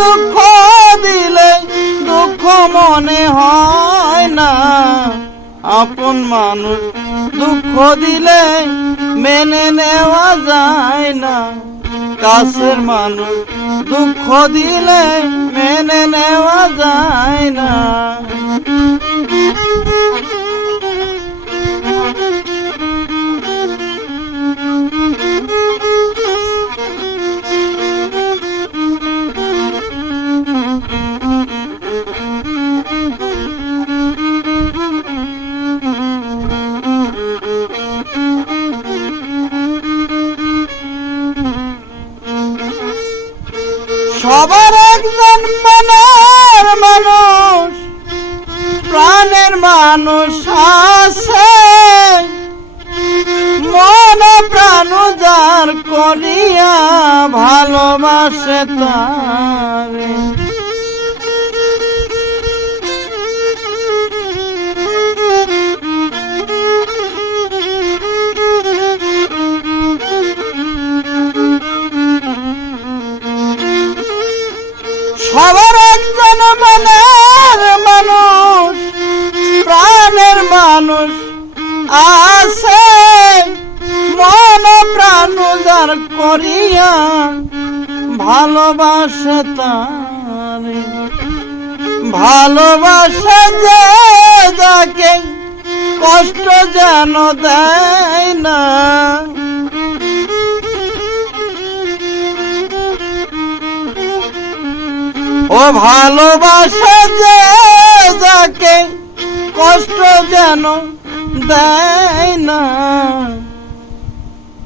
দুঃখ দিলে দুঃখ মনে হয় না। আপন মানুষ দুঃখ দিলে মেনে নেওয়া যায় না। কাছের মানুষ দুঃখ দিলে মেনে নেওয়া যায় না। সবার একজন মনের মানুষ প্রাণের মানুষ আছে। মন প্রাণ যার করিয়া ভালোবাসে তারে। করিয়া ভালোবাসে তারে। ভালোবাসে যে যাকে কষ্ট যেন দেয় না। ও ভালোবাসা যে যাকে কষ্ট যেন দেয় না।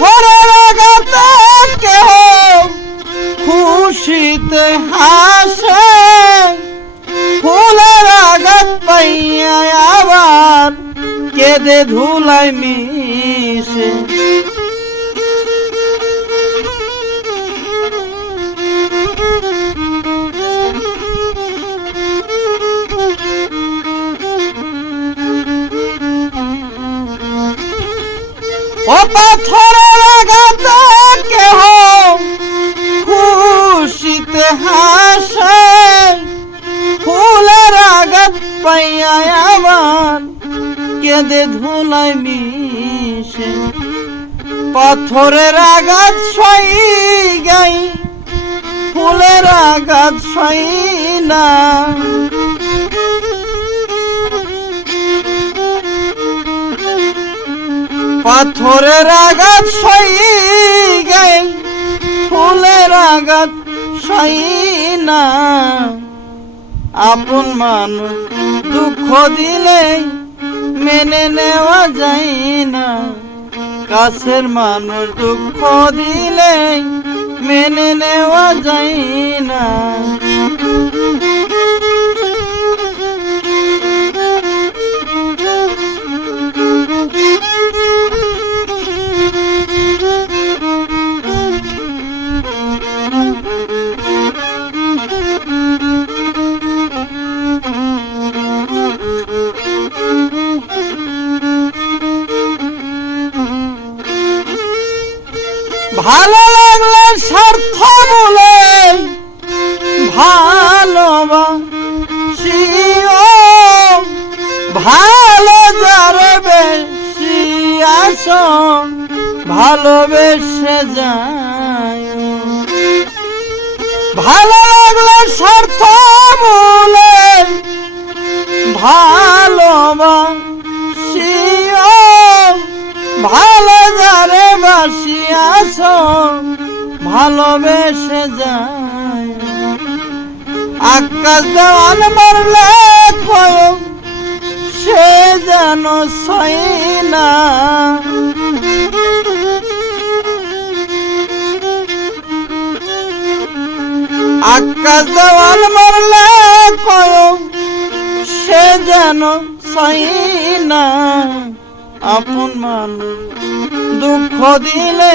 পাথরের আঘাতে কেহ খুশিতে হাসে। ফুলের আঘাত পাইয়া আবার কেঁদে ধুলাই মিশে পাথরের আঘাত সই গাই, ফুলের আঘাত সই না। পাথরের আঘাত সই গাই, ফুলের আঘাত সই না। আপন মানুষ দুঃখ দিলে মেনে নেওয়া যায় না। কাছের মানুষ দুঃখ দিলে মেনে নেওয়া যায় না। লাগলে স্বার্থ বলে ভালোবাসিও ভালো যারে বেশি আসো ভালোবেসে যায়। ভালো লাগলে স্বার্থ বলে ভালোবাসিও ভালো যারে বাসিয়াছ ভালোবেসে যায়। আকাশ দেওয়াল মারলে কয় সে যেন সই না। আকাশ দেওয়াল মারলে কয় সে যেন সই না। আপন মানুষ দুঃখ দিলে